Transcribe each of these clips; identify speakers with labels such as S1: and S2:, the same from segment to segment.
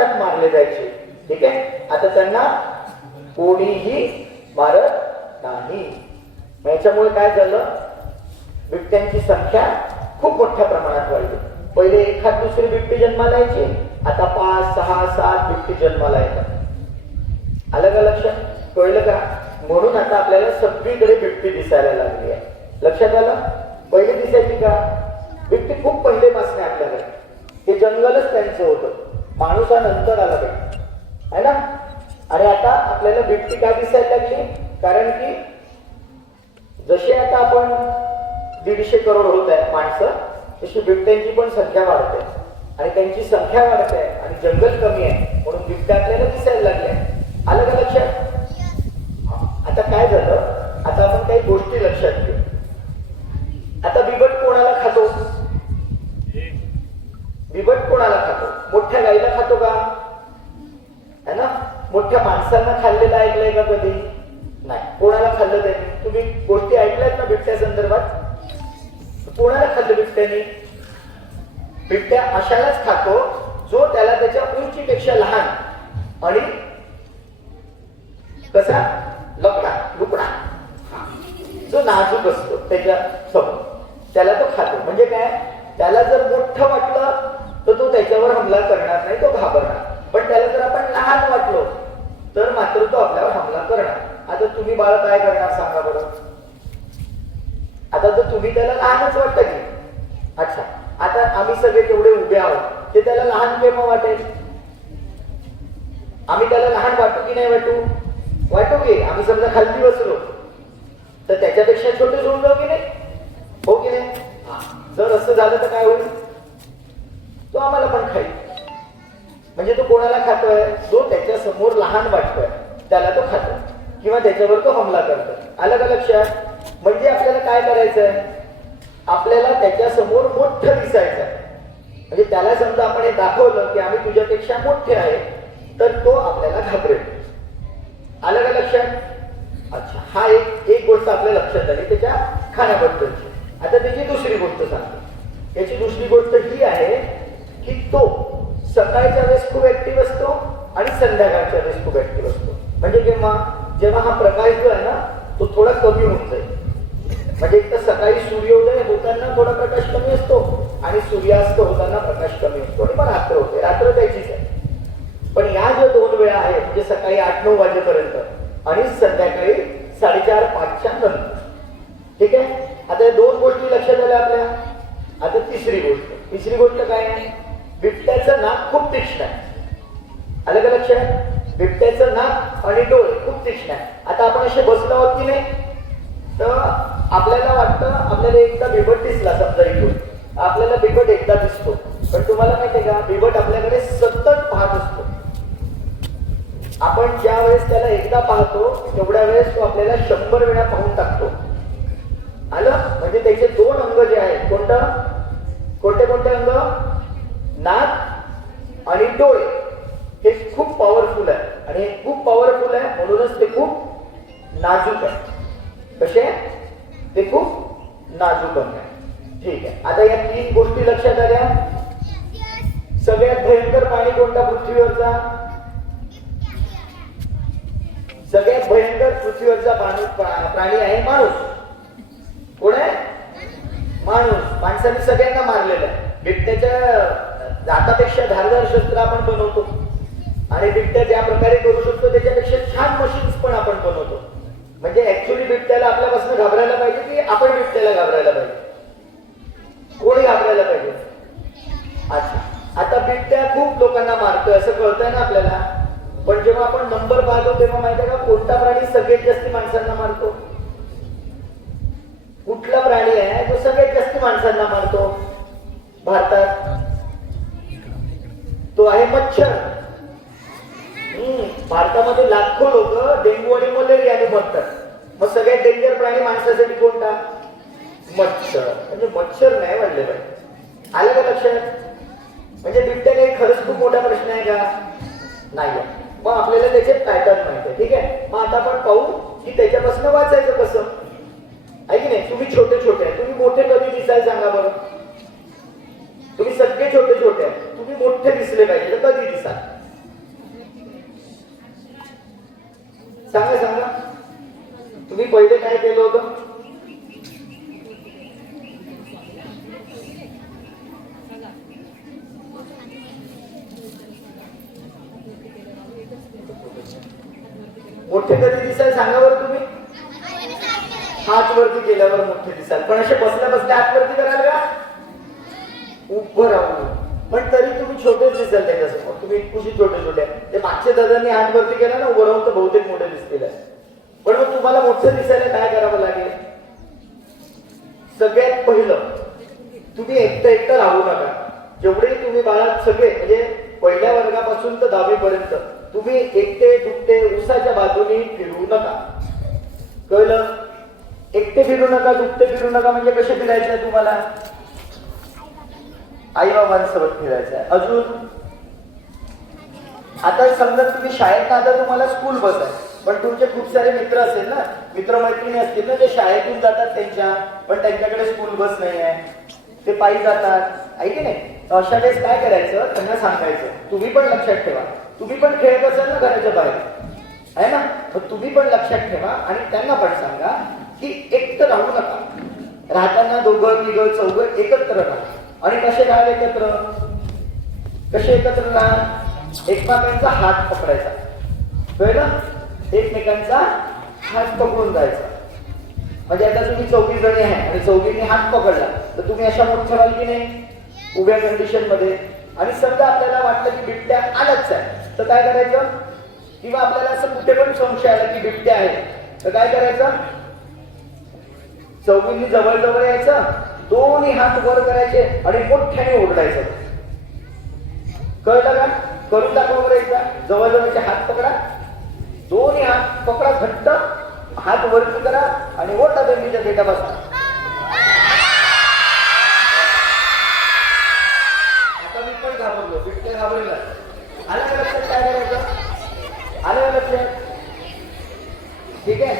S1: पाशात मारले जायचे. ठीक आहे? आता त्यांना कोणीही मारत नाही. याच्यामुळे काय झालं? बिबट्यांची संख्या खूप मोठ्या प्रमाणात वाढली. पहिले एखाद दुसरी बिबटी जन्माला यायची. आता पाच सहा सात बिबटी जन्माला येतात. आलं का लक्षात? कळलं का? म्हणून आता आपल्याला सगळीकडे बिबटी दिसायला लागली आहे लक्षात आलं? पहिले दिसायची का? बिबटी खूप पहिलेपासून आहे आपल्याकडे. हे जंगलच त्यांचं होतं. माणूस हा नंतर आला पाहिजे है ना? आणि आता आपल्याला बिबटी का दिसायला लागली? कारण की जसे आता आपण दीडशे करोड होत आहे माणसं तशी बिबट्यांची पण संख्या वाढते. आणि त्यांची संख्या वाढते आणि जंगल कमी आहे. म्हणून बिबट्या आपल्याला दिसायला लागल्या. आलं का लक्षात? आता काय झालं? आता आपण काही गोष्टी लक्षात घेऊ. आता बिबट कोणाला खातो? बिबट कोणाला खातो? मोठ्या माणसांना खाल्लेलं ऐकलंय का कधी? नाही. कोणाला खाल्लं त्यांनी? तुम्ही गोष्टी ऐकल्यात ना बिबट्या संदर्भात? कोणाला खाल्लं बिबट्यानी? बिबट्या अशालाच खातो जो त्याला त्याच्या उंचीपेक्षा लहान आणि कसा? लपडा लुकडा जो नाजूक असतो त्याच्यासमोर. त्याला तो खातो. म्हणजे काय? त्याला जर मोठं वाटलं तर तो त्याच्यावर हमला करणार नाही तो घाबरणार. पण त्याला जर आपण लहान वाटलो तर मात्र तो आपल्यावर हमला करणार. आता तुम्ही बाळ काय करणार सांगा बरं. आता तर तुम्ही त्याला लहानच वाटतं की. अच्छा आता आम्ही सगळे तेवढे उभे आहोत ते त्याला लहान प्रेम वाटेल? आम्ही त्याला लहान वाटू की नाही वाटू? वाटू की? आम्ही समजा खालती बसलो. तर त्याच्यापेक्षा छोटे सोडून जाऊ हो की नाही? हो की नाही? जर असं झालं तर काय होईल? तो आम्हाला पण खाईल. म्हणजे तो कोणाला खातोय? जो त्याच्यासमोर लहान वाटतोय. त्याला तो खातो. किंवा त्याच्यावर तो हमला करतो. आलं का लक्षात? म्हणजे आपल्याला काय करायचंय? आपल्याला त्याच्यासमोर मोठं दिसायचं म्हणजे त्याला समजा आपण हे दाखवलं की आम्ही तुझ्यापेक्षा मोठे आहे तर तो आपल्याला घाबरेल. आलं का लक्षात? अच्छा हा एक एक गोष्ट आपल्या लक्षात आली त्याच्या खाण्याबद्दलची. आता त्याची दुसरी गोष्ट सांगतो. याची दुसरी गोष्ट ही आहे की तो सकाळच्या वेळेस खूप ऍक्टिव्ह असतो आणि संध्याकाळच्या वेळेस खूप ऍक्टिव्ह असतो म्हणजे जेव्हा जेव्हा हा प्रकाश जो आहे ना तो थोडा कमी होऊन जाईल म्हणजे एक तर सकाळी सूर्योदय होताना थोडा प्रकाश कमी असतो आणि सूर्यास्त होताना प्रकाश कमी असतो आणि मग रात्र होते रात्र त्याचीच आहे पण या ज्या दोन वेळा आहेत म्हणजे सकाळी आठ नऊ वाजेपर्यंत आणि संध्याकाळी साडेचार पाचच्या नंतर ठीक आहे आता या दोन गोष्टी लक्षात आल्या आपल्या आता तिसरी गोष्ट काय आहे? बिबट्याचं नाक खूप तीक्ष्ण आहे. आलं का लक्षात? बिबट्याचं नाक आणि डोळे खूप तीक्ष्ण आहे. आता आपण असे बसलो आहोत की नाही? तर आपल्याला वाटतं आपल्याला एकदा बिबट दिसला समजा इथून. आपल्याला बिबट एकदा दिसतो. पण तुम्हाला माहितीये का? बिबट आपल्याकडे सतत पाहत असतो. आपण ज्या वेळेस त्याला एकदा पाहतो तेवढ्या वेळेस तो आपल्याला शंभर वेळा पाहून टाकतो. आलं? म्हणजे त्याचे दोन अंग जे आहेत कोणतं? कोणते कोणते अंग नाक आणि डोळे. हे खूप पॉवरफुल आहे. आणि हे खूप पॉवरफुल आहे म्हणूनच ते खूप नाजूक आहे. कसे? ते खूप नाजूक अंग आहे. ठीक आहे. आता या तीन गोष्टी लक्षात आल्या. सगळ्यात भयंकर प्राणी कोणता पृथ्वीवरचा? सगळ्यात भयंकर पृथ्वीवरचा प्राणी प्रा- प्राणी आहे माणूस. कोण आहे? माणूस माणसाने सगळ्यांना मारलेलं आहे. बिबट्याच्या दातापेक्षा धारदार शस्त्र आपण बनवतो. आणि बिबट्या ज्या प्रकारे करू शकतो त्याच्यापेक्षा छान मशीन्स पण आपण बनवतो. म्हणजे ऍक्च्युली बिबट्याला आपल्यापासून घाबरायला पाहिजे की आपण बिबट्याला घाबरायला पाहिजे? कोणी घाबरायला पाहिजे? अच्छा. आता बिबट्या खूप लोकांना मारतोय असं कळतंय ना आपल्याला. पण जेव्हा आपण नंबर पाहतो तेव्हा माहिती आहे का कोणता प्राणी सगळ्यात जास्त माणसांना मारतो? कुठला प्राणी आहे जो सगळ्यात जास्त माणसांना मारतो. भारतात. तो आहे मच्छर. भारतामध्ये लाखो लोक डेंग्यू आणि मलेरियाने मरतात. मग सगळ्यात डेंजर प्राणी माणसासाठी कोणता? मच्छर. म्हणजे मच्छर नाही वाढले पाहिजे आलं का लक्षात? म्हणजे बिबट्या काही खरंच खूप मोठा प्रश्न आहे का? नाही मग आपल्याला त्याचे पॅटर्न माहिती आहे. ठीक आहे? मग आता आपण पाहू की त्याच्यापासून वाचायचं कसं? आहे की नाही? तुम्ही छोटे छोटे आहे. तुम्ही मोठे कधी दिसाल सांगा बरं? तुम्ही सगळे छोटे छोटे आहे. तुम्ही मोठे दिसले पाहिजे. तर कधी दिसाल? सांगा सांगा. तुम्ही पहिले काय केलं होतं? मोठे कधी दिसाल सांगा बरं? हात वरती केल्यावर मोठे दिसाल. पण असे बसल्या बसल्या हात वरती कराल का? उभं राहून. पण तरी तुम्ही छोटेच दिसाल त्याच्यासमोर. तुम्ही इतकुशी छोटे छोटे. ते मागच्या दादांनी हात वरती केला ना उभं राहून तर बहुतेक मोठे दिसतील पण मग तुम्हाला मोठं दिसायला काय करावं लागेल? सगळ्यात पहिलं तुम्ही एकटं एकटं राहू नका. जेवढे तुम्ही बाळात सगळे म्हणजे पहिल्या वर्गापासून तर दहावीपर्यंत तुम्ही एकटे दुकटे उसाच्या बाजूने फिरू नका. कळलं? एकटे फिरू नका दुपटे फिरू नका म्हणजे कसे फिरायचे तुम्हाला? आई बाबांसोबत फिरायचं आहे. अजून? आता समजा तुम्ही शाळेत ना आता तुम्हाला स्कूल बस आहे. पण तुमचे खूप सारे मित्र असेल ना मित्रमैत्रिणी असतील ना ते शाळेतून जातात त्यांच्या पण त्यांच्याकडे स्कूल बस नाही आहे. ते पायी जातात. आहे की नाही? तर अशा वेळेस काय करायचं? त्यांना सांगायचं. तुम्ही पण लक्षात ठेवा. तुम्ही पण खेळत असाल ना घराच्या बाहेर. आहे ना? मग तुम्ही पण लक्षात ठेवा आणि त्यांना पण सांगा. की एकटं राहू नका. राहताना दोघं तिघं चौघं एकत्र राहा. आणि कसे राहाल एकत्र? कसे एकत्र राहा? एकमेकांचा हात पकडायचा. ना एकमेकांचा हात पकडून जायचा. म्हणजे आता तुम्ही चौघी जणी आहे आणि चौघींनी हात पकडला तर तुम्ही अशा मोठ ठेवाल की नाही? उभ्या कंडिशनमध्ये. आणि समजा आपल्याला वाटलं की बिबट्या आलाच आहे तर काय करायचं? किंवा आपल्याला असं कुठे पण संशय आला की बिबट्या आहे तर काय करायचं? चौघींनी जवळ जवळ यायचं दोन्ही हात वर करायचे आणि मोठ्याने ओरडायचं. कळलं का? करून दाखवा बरं एकदा. जवळजवळचे हात पकडा. दोन्ही हात पकडा घट्ट. हात वरती करा आणि ओटा जमिनीच्या बेटा बसा आता मी पण घाबरलो बिबट्या घाबरला आलं का लक्षात काय करायचं आलं का लक्षात ठीक आहे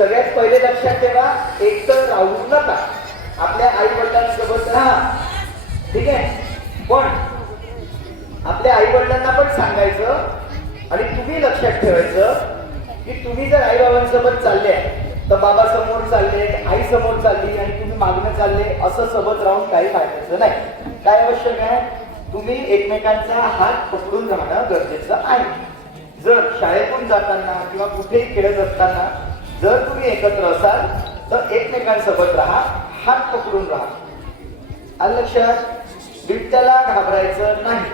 S1: सगळ्यात पहिले लक्षात ठेवा एकतर राहू नका. आपल्या आई वडिलांसोबत राहा. ठीक आहे? पण आपल्या आई वडिलांना पण सांगायचं आणि तुम्ही लक्षात ठेवायचं की तुम्ही जर आई बाबांसोबत चालले तर बाबा समोर चालले आई समोर चालली आणि तुम्ही मागणं चालले असं सोबत राहून काही फायद्याचं नाही. काय आवश्यक आहे? तुम्ही एकमेकांचा हात पकडून राहणं गरजेचं आहे. जर शाळेतून जाताना किंवा कुठेही खेळत असताना जर तुम्ही एकत्र असाल तर एकमेकांसोबत राहा हात पकडून राहा. आणि लक्षात बिबट्याला घाबरायचं नाही.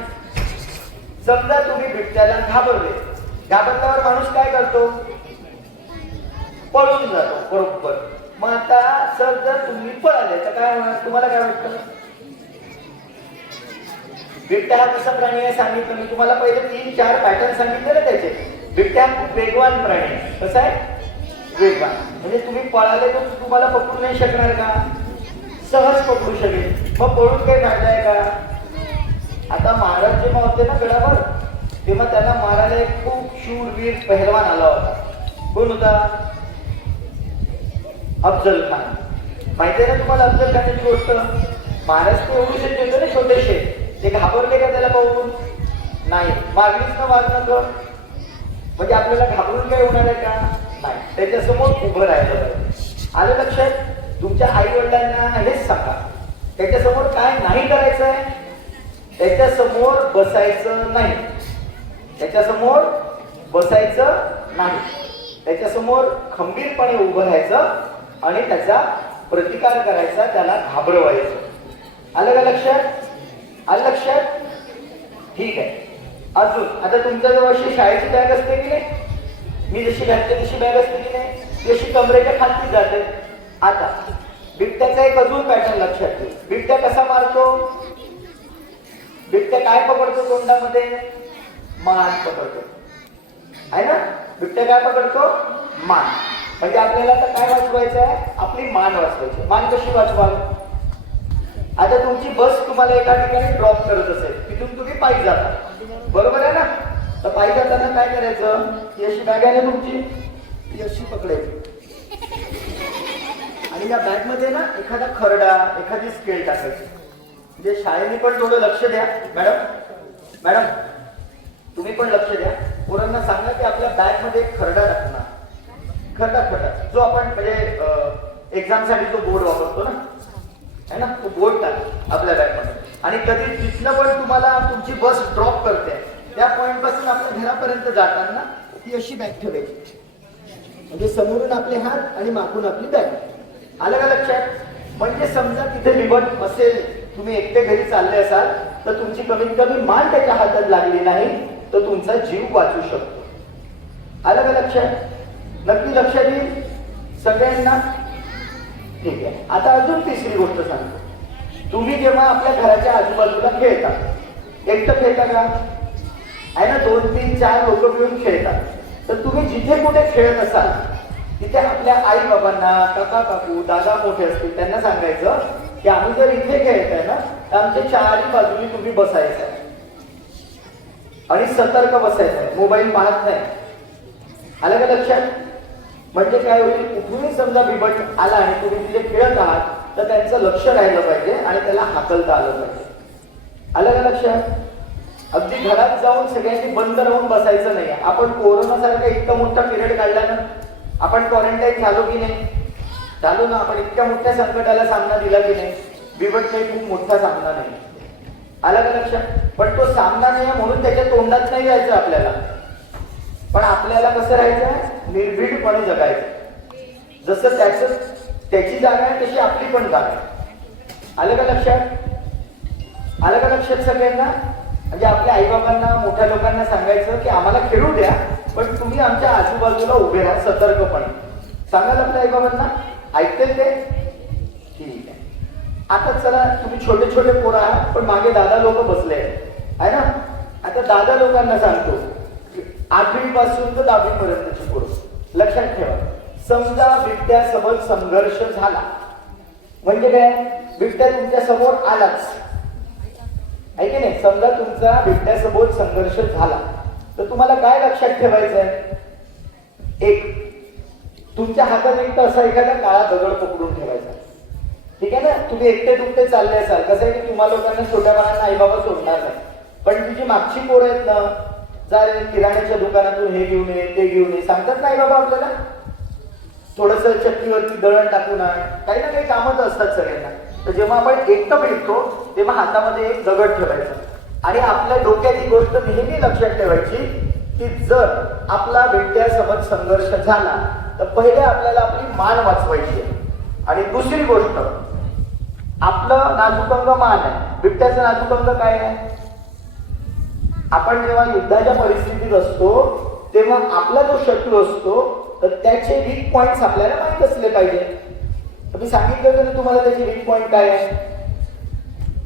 S1: समजा तुम्ही बिबट्याला घाबरले घाबरल्यावर माणूस काय करतो? पळून जातो बरोबर. मग आता सर जर तुम्ही पळाले तर काय होणार? तुम्हाला काय वाटतं? बिबट्या हा कसा प्राणी आहे? सांगितलं मी तुम्हाला. पहिले तीन चार पॅटर्न सांगितले ना त्याचे. बिबट्या खूप वेगवान प्राणी आहे. कसा आहे? वेगवान म्हणजे तुम्ही पळाले तर तुम्हाला पकडू नाही शकणार का? सहज पकडू शकेल. मग पळून काही फायदा आहे का? आता महाराज जेव्हा होते ना गडावर? तेव्हा त्यांना मारायला एक खूप शूरवीर पहलवान आला होता. कोण होता? अफजल खान. माहिती आहे ना तुम्हाला अफजल खानाची गोष्ट? महाराज तो एवढीशे होते ना छोटेसे. ते घाबरले का त्याला पाहून? नाही. मागणीच ना मारणं म्हणजे आपल्याला घाबरून काय होणार आहे का? नाही. त्याच्यासमोर उभं राहायचं आलं लक्षात तुमच्या आई वडिलांना हेच सांगा. त्याच्यासमोर काय नाही करायचं आहे त्याच्यासमोर बसायचं नाही. त्याच्यासमोर बसायचं नाही. त्याच्यासमोर खंबीरपणे उभं राहायचं आणि त्याचा प्रतिकार करायचा त्याला घाबरवायचं. आलं का लक्षात? आलं लक्षात? ठीक आहे. अजून आता तुमच्या जवळ अशी शाळेची बॅग असते की नाही? मी जशी घातली तशी बॅग असते की नाही जशी कमरेच्या खालती जाते. आता बिबट्याचा एक अजून पॅटर्न लक्षात ठेव. बिबट्या कसा मारतो? बिबट्या काय पकडतो तोंडामध्ये? मान पकडतो. आहे ना? बिबट्या काय पकडतो? मान. म्हणजे आपल्याला आता काय वाचवायचं आहे? आपली मान वाचवायची. मान कशी वाचवाल? आता तुमची बस तुम्हाला एका ठिकाणी ड्रॉप करत असेल. तिथून तुम्ही पायी जाता. बरोबर आहे ना? तर पायी जाताना काय करायचं? ही अशी बॅग आहे ना तुमची ती अशी पकडायची आणि या बॅगमध्ये ना एखादा खरडा एखादी स्केल टाकायची. म्हणजे शाळेने पण थोडं लक्ष द्या. मॅडम मॅडम तुम्ही पण लक्ष द्या. पोरांना सांगा की आपल्या बॅगमध्ये खरडा टाकणार. खरडा खरडा. जो आपण म्हणजे एक्झामसाठी जो बोर्ड वापरतो ना? है ना? तो बोर्ड टाक आपल्या बॅगमध्ये आणि कधी तिथनं पण तुम्हाला तुमची बस ड्रॉप करते. त्या पॉइंटपासून आपल्या घरापर्यंत जाताना ती अशी बॅग ठेवायची म्हणजे समोरून आपले हात आणि मागून आपली बॅग. आलं का लक्षात? म्हणजे समजा तिथे बिबट असेल तुम्ही एकटे घरी चालले असाल तर तुमची कमीत कमी माल त्याच्या हातात लागली नाही तर तुमचा जीव वाचू शकतो. आलं का लक्षात? नक्की लक्षात येईल? सगळ्यांना? ठीक आहे. आता अजून तिसरी गोष्ट सांगतो. तुम्ही जेव्हा आपल्या घराच्या आजूबाजूला खेळता एकटं खेळता का? आहे ना दोन तीन चार लोक मिळून खेळतात. तर तुम्ही जिथे कुठे खेळत असाल तिथे आपल्या आई बाबांना काका काकू दादा मोठे असतील त्यांना सांगायचं की आम्ही जर इथे खेळताय ना तर आमच्या चारही बाजूनी तुम्ही बसायचं आणि सतर्क बसायचं मोबाईल पाहत नाही. आलं का लक्षात? म्हणजे काय होईल? कुठूनही समजा बिबट आला आणि तुम्ही तिथे खेळत आहात तर त्यांचं लक्ष राहिलं पाहिजे आणि त्याला हाकलता आलं पाहिजे. आलं का लक्षात? अगदी घरात जाऊन सगळ्यांनी बंद राहून बसायचं नाही. आपण कोरोना सारखा इतका मोठा पिरियड काढला ना आपण क्वारंटाईन झालो की नाही? झालो ना आपण इतक्या मोठ्या संकटाला सामना दिला की नाही? बिबट काही खूप मोठा सामना नाही. आलं का लक्षात? पण तो सामना नाही आहे म्हणून त्याच्या तोंडात नाही यायचं आपल्याला. पण आपल्याला कसं राहायचं? निर्भीडपणे जगायचं. जसं त्याच त्याची जागा आहे तशी आपली पण जागा आहे. आलं का लक्षात? आलं का लक्षात सगळ्यांना? म्हणजे आपल्या आईबाबांना मोठ्या लोकांना सांगायचं की आम्हाला खेळू द्या पण तुम्ही आमच्या आजूबाजूला उभे राहा सतर्कपणे. सांगाल आपल्या आईबाबांना? ऐकतील ते? ठीक आहे. आता चला तुम्ही छोटे छोटे पोरं आहात पण मागे दादा लोक बसले आहेत. आहे ना? आता दादा लोकांना सांगतो आठवी पासून तर दहावी पर्यंतची पोरं. लक्षात ठेवा. समजा बिबट्यासमोर संघर्ष झाला. म्हणजे काय? बिबट्या तुमच्यासमोर आलाच. आहे की नाही? समजा तुमचा भेटण्यासोबत संघर्ष झाला तर तुम्हाला काय लक्षात ठेवायचं आहे एक तुमच्या हातात एक असा एखादा काळा दगड पकडून ठेवायचा. ठीक आहे ना? तुम्ही एकटे दुकटे चालले असाल कसं आहे की तुम्हा लोकांना छोट्या बाळांना आई बाबा सोडणार नाही. पण तुझी मागची पोरं आहेत ना जा किराण्याच्या दुकानातून हे घेऊन ये ते घेऊन ये. सांगतात नाही बाबा आपल्याला? थोडस चक्कीवरती दळण टाकून आण. काही ना काही कामच तर असतात सगळ्यांना. तर जेव्हा आपण एकटं भेटतो तेव्हा हातामध्ये एक दगड ठेवायचा. आणि आपल्या डोक्यात ही गोष्ट नेहमी लक्षात ठेवायची की जर आपला बिबट्या संघर्ष झाला तर पहिले आपल्याला आपली मान वाचवायची आहे. आणि दुसरी गोष्ट आपलं नाजुकंग मान आहे. बिबट्याचं नाजुकंग काय आहे? आपण जेव्हा युद्धाच्या परिस्थितीत असतो तेव्हा आपला जो शत्रू असतो तर त्याचे वीक पॉइंट्स आपल्याला माहीत असले पाहिजे. मी सांगितलं तर तुम्हाला त्याचे वीक पॉईंट काय आहे?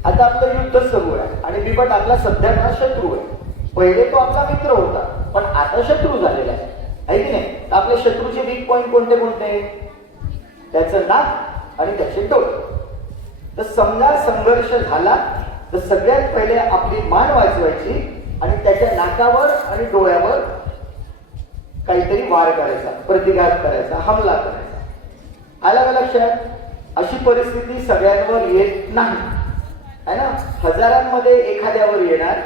S1: आता आपलं युद्ध सुरू आहे. आणि बिबट आपला सध्याचा शत्रू आहे. पहिले तो आपला मित्र होता पण आता शत्रू झालेला आहे. आहे की नाही? तर आपल्या शत्रूचे वीक पॉईंट कोणते कोणते? त्याचं नाक आणि त्याचे डोळे. तर समजा संघर्ष झाला तर सगळ्यात पहिले आपली मान वाचवायची आणि त्याच्या नाकावर आणि डोळ्यावर काहीतरी वार करायचा प्रतिघात करायचा हमला करायचा. आला का लक्षात अशी परिस्थिती सगळ्यांवर येत नाही. है ना? हजारांमध्ये एखाद्यावर येणार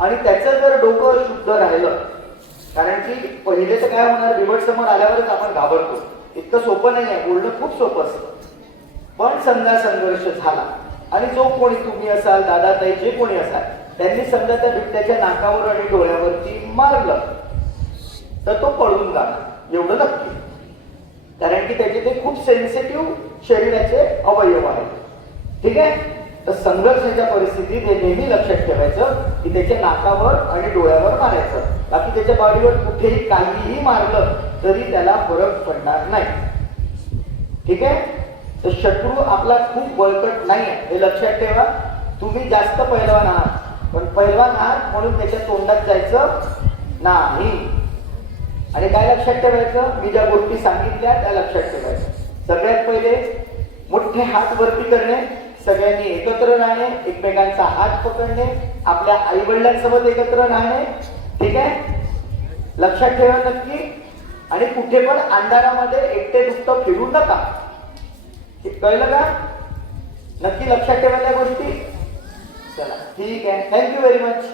S1: आणि त्याचं जर डोकं शुद्ध राहिलं कारण की पहिले तर काय होणार बिबट समोर आल्यावरच आपण घाबरतो. इतकं सोपं नाही आहे बोलणं खूप सोपं असतं. पण समजा संघर्ष झाला आणि जो कोणी तुम्ही असाल दादा ताई जे कोणी असाल त्यांनी समजा त्या बिबट्याच्या नाकावर आणि डोळ्यावरती मारलं तर तो पळून जाणार. एवढं नक्की. कारण की त्याचे ते खूप सेन्सिटिव्ह शरीराचे अवयव आहेत. ठीक आहे? तर संघर्षाच्या परिस्थितीत हे नेहमी लक्षात ठेवायचं की त्याच्या नाकावर आणि डोळ्यावर मारायचं. बाकी त्याच्या बॉडीवर कुठेही काहीही मारलं तरी त्याला फरक पडणार नाही. ठीक आहे? तर शत्रू आपला खूप बळकट नाही आहे हे लक्षात ठेवा. तुम्ही जास्त पहिलवान आहात. पण पहिलवान आहात म्हणून त्याच्या तोंडात जायचं नाही. आणि काय लक्षात ठेवायचं? मी ज्या गोष्टी सांगितल्या त्या लक्षात ठेवायच्या सगळ्यात पहिले मोठे हात वरती करणे सगळ्यांनी एकत्र राहणे एकमेकांचा हात पकडणे आपल्या आई वडिलांसोबत एकत्र राहणे ठीक आहे? लक्षात ठेवा नक्की. आणि कुठे पण अंधारामध्ये एकटे दुखतं फिरू नका. कळलं का? नक्की लक्षात ठेवा त्या गोष्टी. चला ठीक आहे. Thank you very much